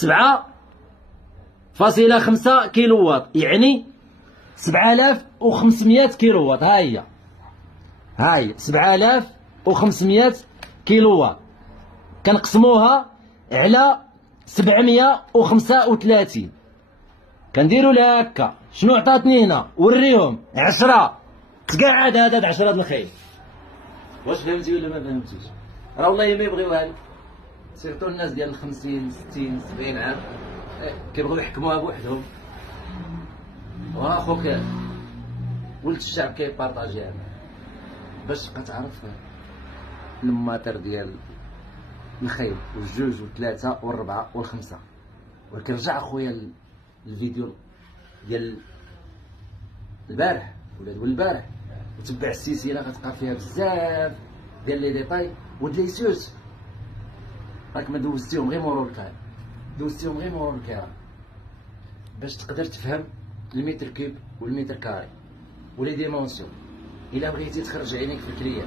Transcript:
7.5 كيلو واط، يعني 7500 كيلو واط. ها هي 7500 كيلو واط كنقسموها على 735، كنديروا لها هكا. شنو عطاتني هنا؟ وريهم 10 تقعد. هذا 10 الخيل. واش فهمتي ولا ما فهمتيش؟ راه والله ما يبغيوها لك، سيرتو الناس ديال 50 60 70 عام كيبغيو يحكموها بوحدهم. واخوك ولد الشعب كيبارطاجيها باش تبقى تعرف الماتر ديال الخيل والجوج والثلاثة والربعة والخمسة. ولكن رجع اخويا الفيديو ديال البارح ولا ديال البارح وتبع السلسلة، غتلقى فيها بزاف ديال لي ديتاي ودليسيوس. راك ما دوزتيهم غير مرور الكرام، دوزتيهم غير مرور الكرام باش تقدر تفهم المتر كيب والمتر كاري ولي ديمونسيون. الا بغيتي تخرج عينيك في الكليه